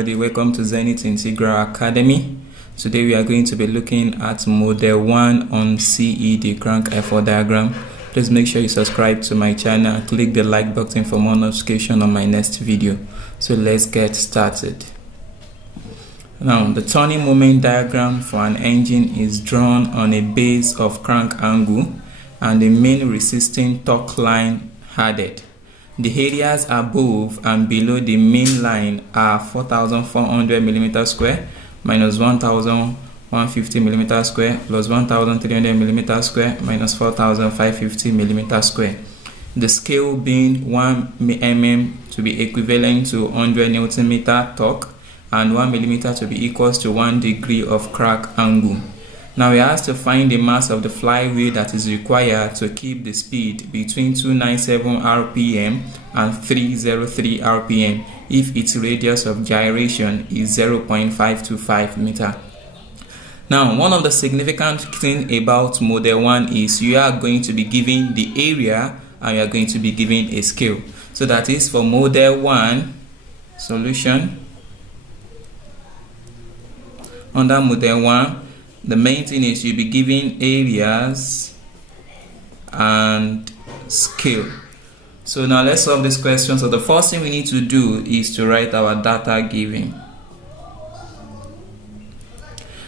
everybody, welcome to Zenith Integral Academy. Today we are going to be looking at model 1 on CED crank F4 diagram. Please make sure you subscribe to my channel and click the like button for more notification on my next video. So let's get started. Now the turning moment diagram for an engine is drawn on a base of crank angle and the main resisting torque line added. The areas above and below the main line are 4,400 mm square minus 1,150 mm square plus 1,300 mm square minus 4,550 mm square. The scale being 1 mm to be equivalent to 100 Nm torque and 1 mm to be equals to 1 degree of crank angle. Now we are asked to find the mass of the flywheel that is required to keep the speed between 297 rpm and 303 rpm if its radius of gyration is 0.525 meter. Now, one of the significant things about model 1 is you are going to be given the area and you are going to be given a scale. So that is for model 1 solution. Under model 1, the main thing is you'll be given areas and scale. So now let's solve this question. So the first thing we need to do is to write our data given.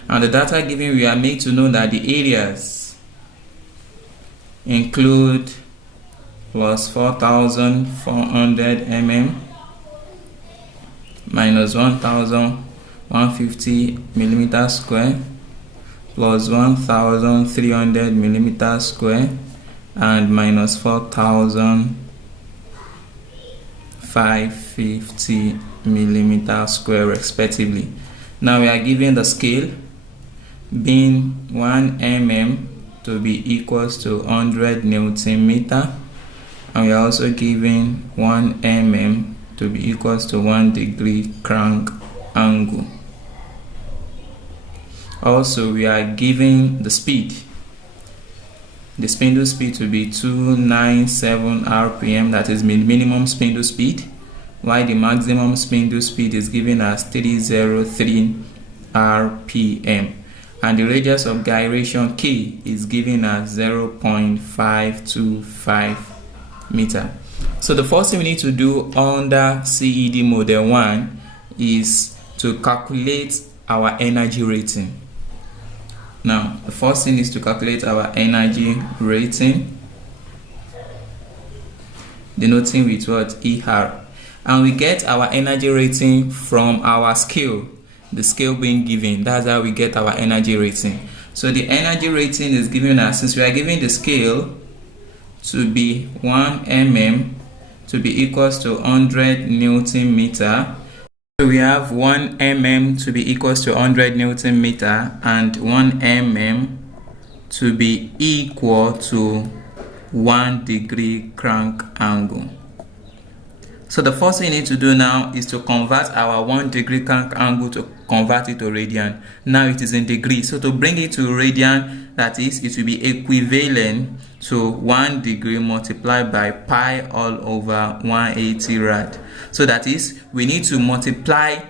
And the data given, we are made to know that the areas include plus 4,400 mm minus 1,150 mm square plus 1,300 mm square and minus 4,550 mm square respectively. Now we are given the scale being 1 mm to be equals to 100 Nm, and we are also given 1 mm to be equals to 1 degree crank angle. Also, we are given the speed. The spindle speed to be 297 rpm, that is minimum spindle speed, while the maximum spindle speed is given as 303 rpm, and the radius of gyration K is given as 0.525 meter. So the first thing we need to do under CED model 1 is to calculate our energy rating. Now, the first thing is to calculate our energy rating, denoting with what? ER. And we get our energy rating from our scale, the scale being given. That's how we get our energy rating. So the energy rating is given us, since we are given the scale to be 1 mm to be equals to 100 Newton meter. So we have 1 mm to be equals to 100 Newton meter and 1 mm to be equal to 1 degree crank angle. So the first thing we need to do now is to convert our 1 degree crank angle to convert it to radian. Now it is in degrees, so to bring it to radian, that is, it will be equivalent to 1 degree multiplied by pi all over 180 rad. So that is, we need to multiply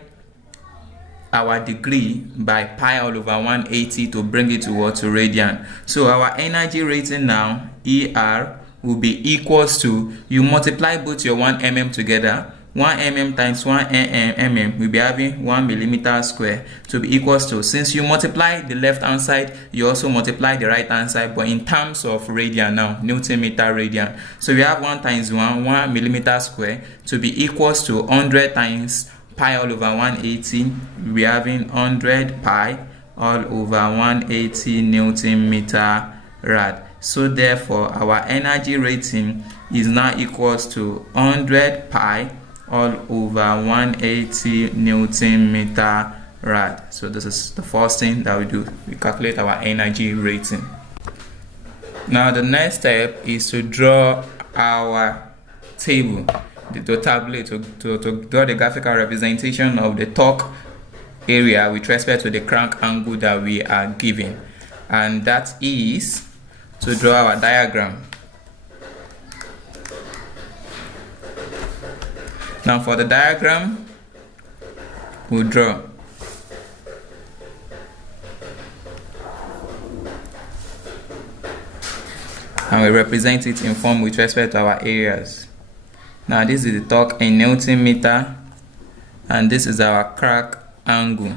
our degree by pi all over 180 to bring it to what? To radian. So our energy rating now, ER, will be equals to, you multiply both your 1 mm together, 1 mm times 1 mm will be having 1 mm square to be equals to, since you multiply the left hand side, you also multiply the right hand side, but in terms of radian now, Newton meter radian. So we have 1 times 1 mm square to be equals to 100 times pi all over 180, we'll be having 100 pi all over 180 Newton meter rad. So therefore our energy rating is now equals to 100 pi all over 180 Newton meter rad. So this is the first thing that we do. We calculate our energy rating. Now the next step is to draw our table, to tabulate, to draw the graphical representation of the torque area with respect to the crank angle that we are given, and that is to draw our diagram. Now for the diagram, we'll draw. And we represent it in form with respect to our areas. Now this is the torque in Newton meter, and this is our crack angle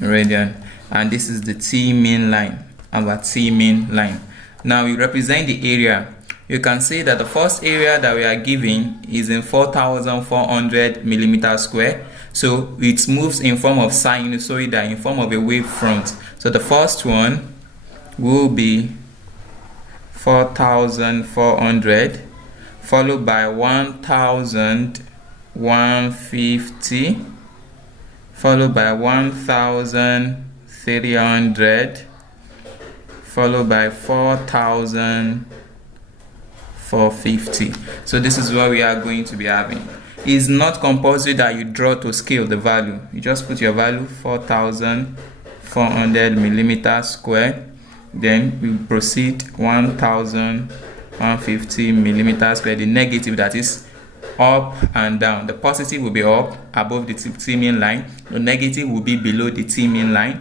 in radian, and this is the T mean line, our T mean line. Now we represent the area. You can see that the first area that we are giving is in 4,400 millimeters square. So it moves in form of sinusoidal, in form of a wave front. So the first one will be 4,400, followed by 1,150, followed by 1,300, followed by 4,450. So this is what we are going to be having. It's not compulsory that you draw to scale the value. You just put your value 4,400 millimeters square. Then we proceed 1,150 millimeters square. The negative, that is up and down. The positive will be up above the T mean line. The negative will be below the T mean line.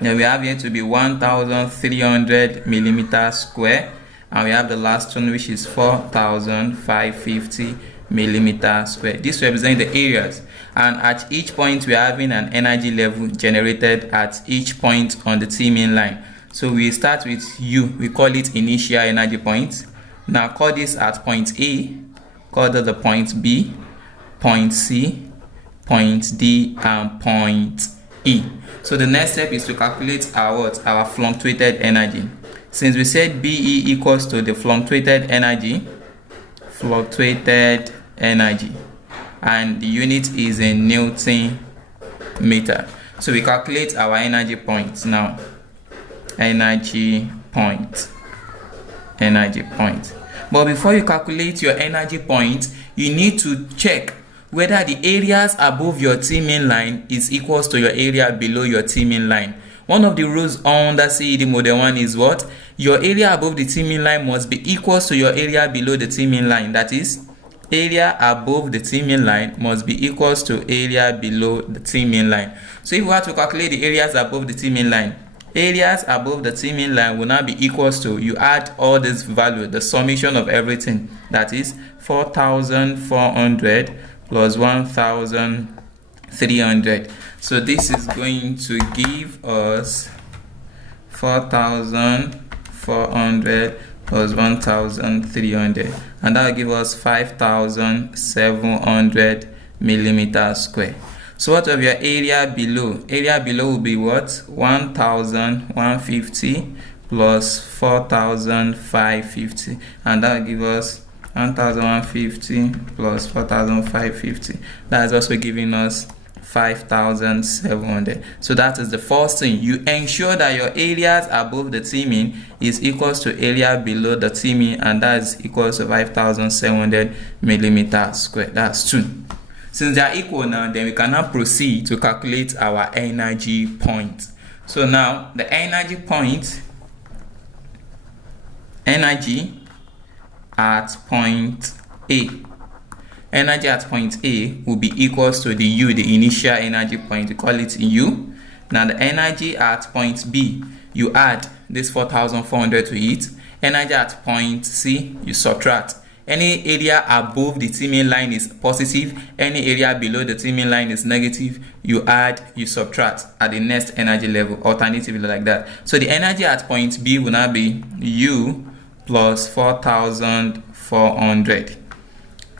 Then we have here to be 1,300 millimeters square, and we have the last one, which is 4,550 millimeters square. This represents the areas, and at each point we are having an energy level generated at each point on the T mean line. So we start with U, we call it initial energy point. Now call this at point A, call that the point B, point C, point D, and point E. So the next step is to calculate our fluctuated energy. Since we said BE equals to the fluctuated energy, and the unit is in Newton meter. So we calculate our energy points now. Energy point. But before you calculate your energy point, you need to check whether the areas above your T mean line is equals to your area below your T mean line. One of the rules under CED Model 1 is what? Your area above the T mean line must be equals to your area below the T mean line. That is, area above the T mean line must be equals to area below the T mean line. So if we have to calculate the areas above the T mean line, areas above the T mean line will now be equals to, you add all this value, the summation of everything, that is 4,400 plus 1,300. So this is going to give us 4,400 plus 1,300, and that will give us 5,700 millimeters square. So what of your area below? Area below will be what? 1,150 plus 4,550, and that will give us 1,150 plus 4,550. That is also giving us 5,700. So that is the first thing. You ensure that your areas above the T mean is equals to area below the T mean, and that is equals to 5,700 millimeters square. That's 2. Since they are equal now, then we can now proceed to calculate our energy point. So now the energy point, energy at point A. Energy at point A will be equals to the U, the initial energy point. We call it U. Now the energy at point B, you add this 4,400 to it. Energy at point C, you subtract. Any area above the T mean line is positive, any area below the T mean line is negative. You add, you subtract at the next energy level, alternatively like that. So the energy at point B will now be U plus 4,400.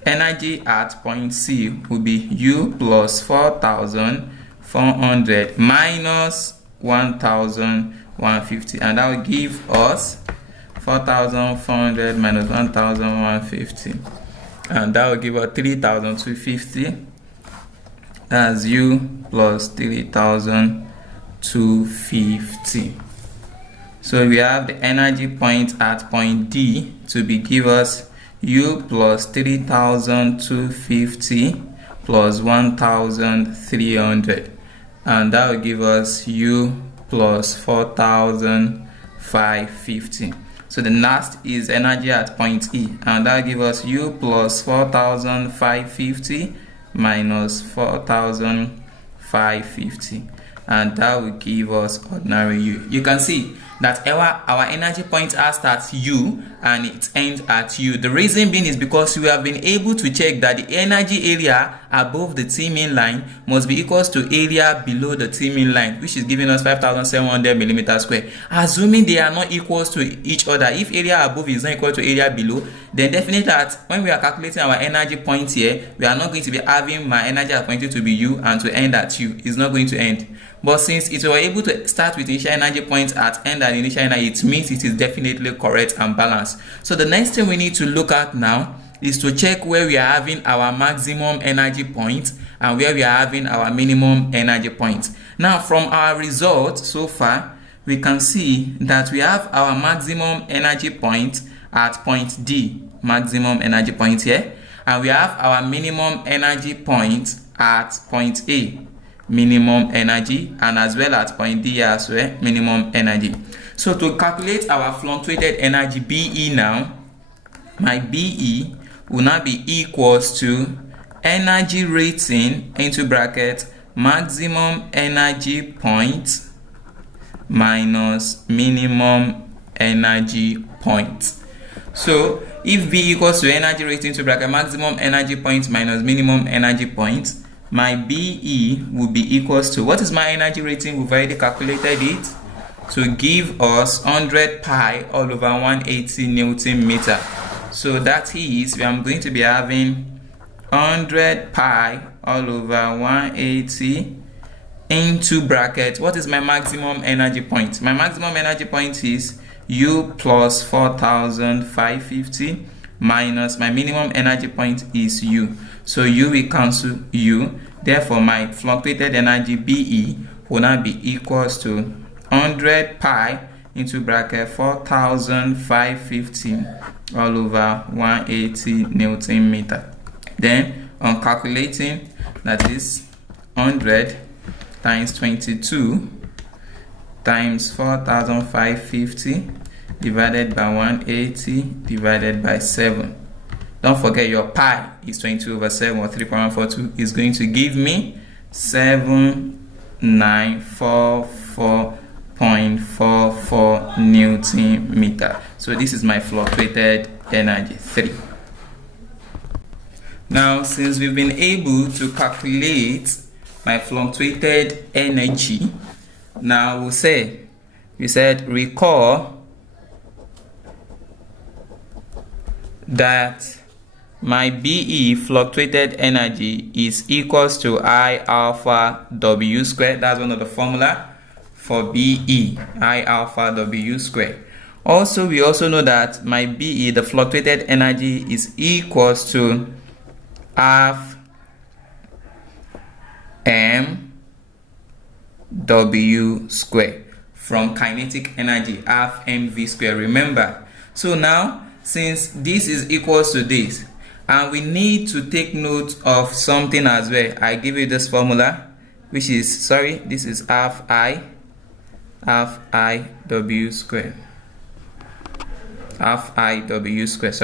Energy at point C will be U plus 4,400 minus 1,150, and that will give us 4,400 minus 1,150, and that will give us 3,250. That's U plus 3,250. So we have the energy point at point D to be give us U plus 3,250 plus 1,300, and that will give us U plus 4,550. So the last is energy at point E, and that will give us U plus 4,550 minus 4,550, and that will give us ordinary U. You can see that our energy point starts at U and it ends at U. The reason being is because we have been able to check that the energy area above the T mean line must be equals to area below the T mean line, which is giving us 5,700 millimeters square. Assuming they are not equals to each other, if area above is not equal to area below, then definitely that when we are calculating our energy point here, we are not going to be having my energy at point U to be U and to end at U. It's not going to end. But since it were able to start with initial energy point at end at initial energy, it means it is definitely correct and balanced. So the next thing we need to look at now is to check where we are having our maximum energy point and where we are having our minimum energy point. Now from our results so far, we can see that we have our maximum energy point at point D, maximum energy point here, and we have our minimum energy point at point A, minimum energy, and as well as point D as well, minimum energy. So to calculate our fluctuated energy BE now, my BE will now be equals to energy rating into bracket maximum energy point minus minimum energy point. So if B equals to energy rating into bracket maximum energy point minus minimum energy point, my BE will be equals to, what is my energy rating? We've already calculated it to give us 100 pi all over 180 Newton meter. So that is, I'm going to be having 100 pi all over 180 into bracket, what is my maximum energy point? My maximum energy point is U plus 4,550 minus my minimum energy point is U. So U will cancel U. Therefore, my fluctuated energy BE will now be equals to 100 pi into bracket 4,550 all over 180 Newton meter. Then on calculating, that is 100 times 22 times 4,550 divided by 180 divided by 7. Don't forget your pi is 22 over 7 or 3.142 is going to give me 7944.44 Newton meter. So this is my fluctuated energy 3. Now, since we've been able to calculate my fluctuated energy, now we said recall that my BE fluctuated energy is equals to I alpha W squared. That's one of the formula for BE, I alpha W squared. Also, we also know that my BE, the fluctuated energy, is equals to half mW squared from kinetic energy, half mv squared. Remember, so now since this is equals to this, and we need to take note of something as well, I give you this formula, which is, this is half I W squared. Half I W squared,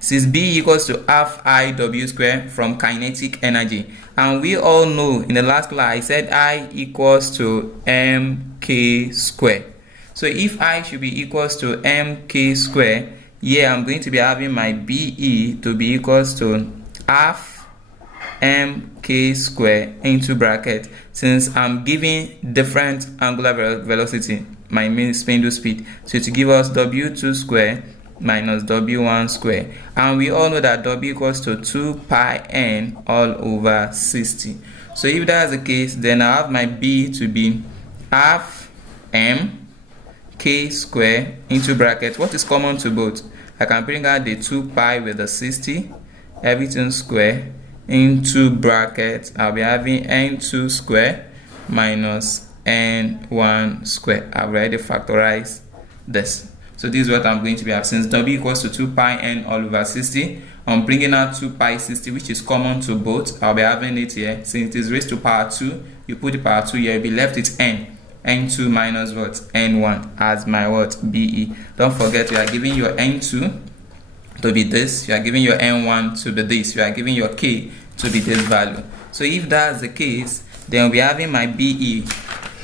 since B equals to half I W squared from kinetic energy. And we all know in the last class I said I equals to mk squared. So if I should be equals to mk squared, I'm going to be having my BE to be equals to half mk squared into bracket, since I'm giving different angular velocity, my mean spindle speed, so to give us W2 squared minus W1 squared, and we all know that W equals to 2 pi n all over 60. So if that's the case, then I have my B to be half m k squared into bracket, what is common to both? I can bring out the 2 pi with the 60, everything square, into bracket, I'll be having n2 square minus n1 square. I've already factorized this. So this is what I'm going to be having. Since W equals to 2 pi n all over 60, I'm bringing out 2 pi 60, which is common to both. I'll be having it here. Since it is raised to power 2, you put the power 2 here, you'll be left with n. n2 minus what? n1 as my what? BE. Don't forget, you are giving your n2 to be this, you are giving your n1 to be this, you are giving your k to be this value. So if that's the case, then we're having my BE.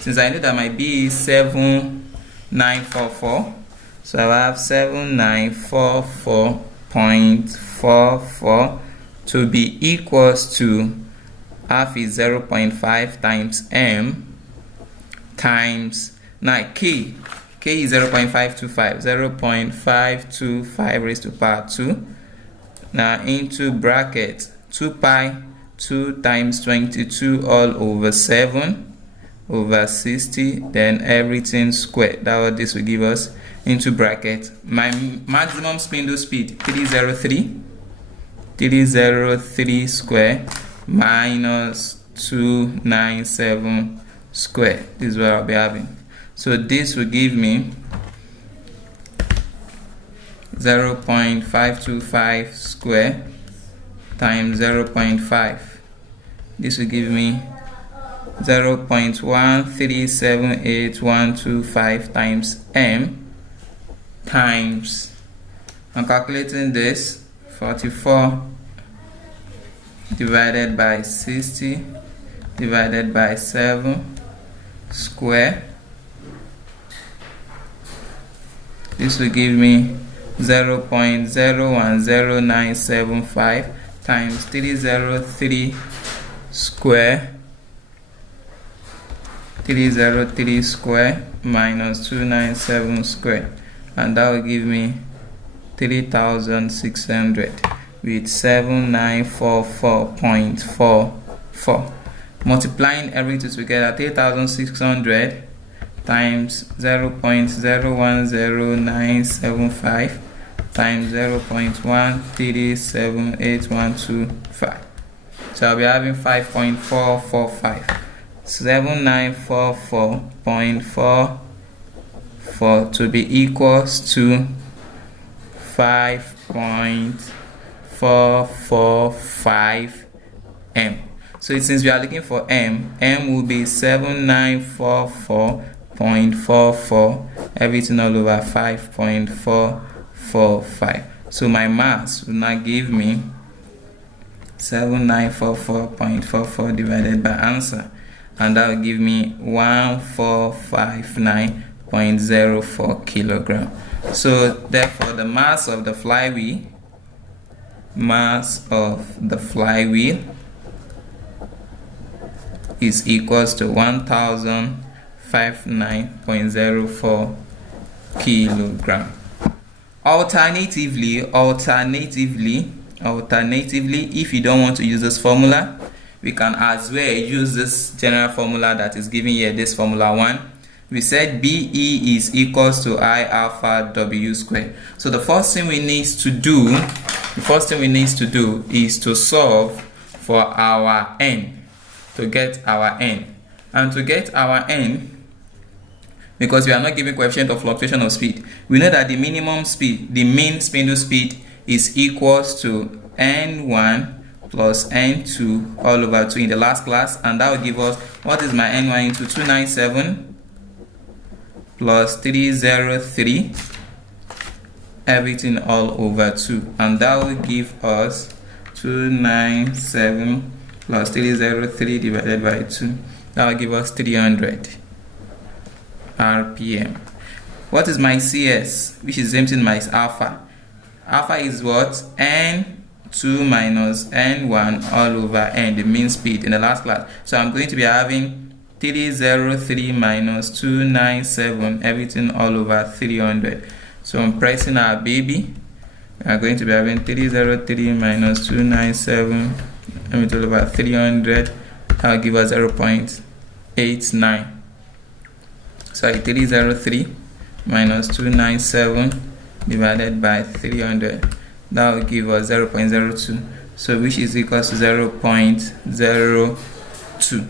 Since I know that my BE is 7944, so I have 7944.44 to be equals to half is 0.5 times m times, now k is 0.525, 0.525 raised to power 2, now into bracket 2 pi 2 times 22 all over 7 over 60, then everything squared. That what this will give us, into bracket my maximum spindle speed 303 square minus 297 square. This is what I'll be having. So this will give me 0.525 square times 0.5. This will give me 0.1378125 times m times, I'm calculating this, 44 divided by 60 divided by 7 square. This will give me 0.010975 times 303 square, 303 square minus 297 square, and that will give me 3600 with 7944.44. Multiplying everything together, 3600 times 0.010975 times 0.1378125. So I'll be having 5.445. 7944.44 to be equals to 5.445 m. So since we are looking for m will be 7944.44, everything all over 5.445. So my mass will now give me 7944.44 divided by answer, and that will give me 1459.04 kilogram. So therefore the mass of the flywheel is equals to 1059.04 kilogram. Alternatively, if you don't want to use this formula, we can as well use this general formula that is given here, this formula 1. We said BE is equals to I alpha W squared. So the first thing we need to do is to solve for our n, to get our n. And to get our n, because we are not given coefficient of fluctuation of speed, we know that the minimum speed, the mean spindle speed, is equals to n1 plus n2 all over 2 in the last class, and that will give us, what is my n1 into 297 plus 303, everything all over 2, and that will give us 297 plus 303 divided by 2. That will give us 300 rpm. What is my CS, which is the same thing as alpha? Alpha is what? n2 minus n1 all over n, the mean speed in the last class. So I'm going to be having 303 minus 297, everything all over 300. So I'm pressing our baby. We are going to be having 303 minus 297, everything all over 300. That will give us 0.89. Sorry, 303 minus 297 divided by 300. That will give us 0.02. So which is equal to 0.02,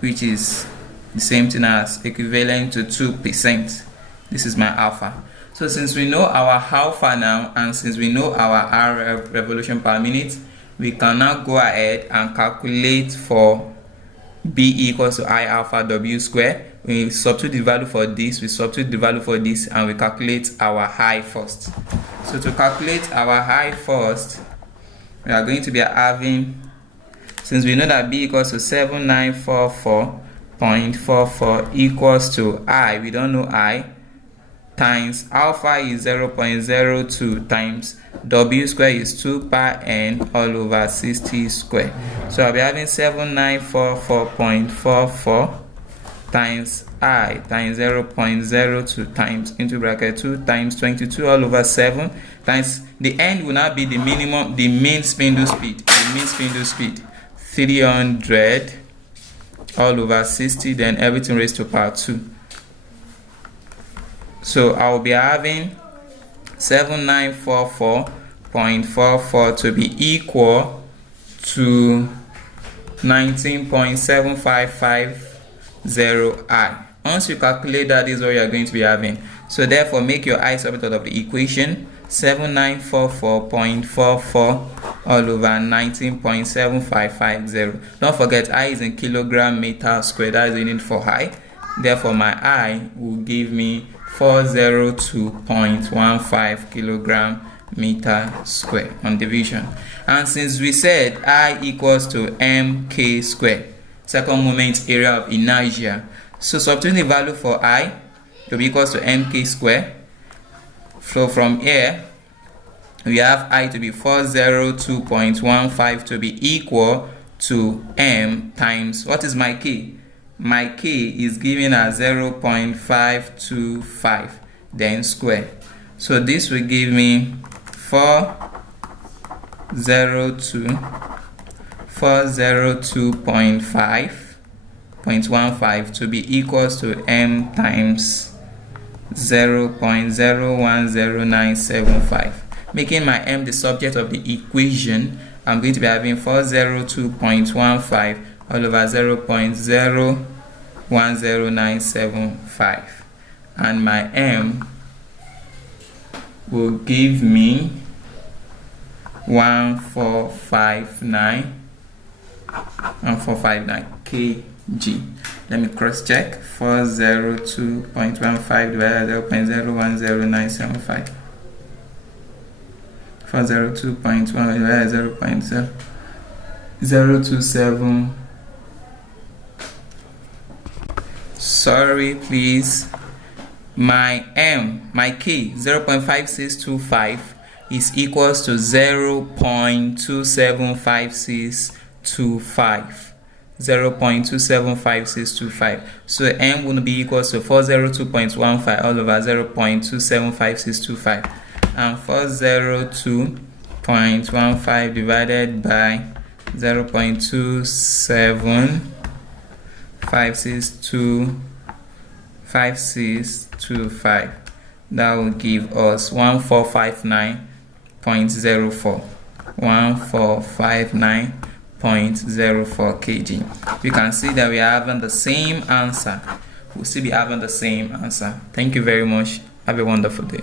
which is the same thing as equivalent to 2%. This is my alpha. So since we know our alpha now, and since we know our R revolution per minute, we can now go ahead and calculate for B equals to I alpha W square. We substitute the value for this, and we calculate our high first. So to calculate our high first, we are going to be having Since we know that B equals to 7944.44 equals to I, we don't know I, times alpha is 0.02 times W square is 2 pi n all over 60 square. So I'll be having 7944.44 times I times 0.02 times into bracket 2 times 22 all over 7 times the end will now be the minimum, the mean spindle speed, 300 all over 60, then everything raised to power 2. So I'll be having 7944.44 to be equal to 19.7550 I. Once you calculate that, this is what you are going to be having. So therefore, make your I subset of the equation 7944.44 all over 19.7550. Don't forget, I is in kilogram meter square. That is the unit for I. Therefore, my I will give me 402.15 kilogram meter square on division. And since we said I equals to mk square, second moment area of inertia, so substituting the value for I to be equals to mk square. So from here we have I to be 402.15 to be equal to m times, what is my k? My k is given as 0.525, then square. So this will give me 402.15 to be equals to m times 0.010975. Making my m the subject of the equation, I'm going to be having 402.15 all over 0.010975, and my m will give me 1459 kg. Let me cross check. 402.15 divided by 0.010975. 402.1 divided by 0.027. Sorry, please. My m, my k, 0.5625 is equals to 0.275625. 0.275625. So m will be equals to 402.15 all over 0.275625, and 402.15 divided by 0.275625, that will give us 1459.04 kg. You can see that we are having the same answer. We'll still be having the same answer. Thank you very much. Have a wonderful day.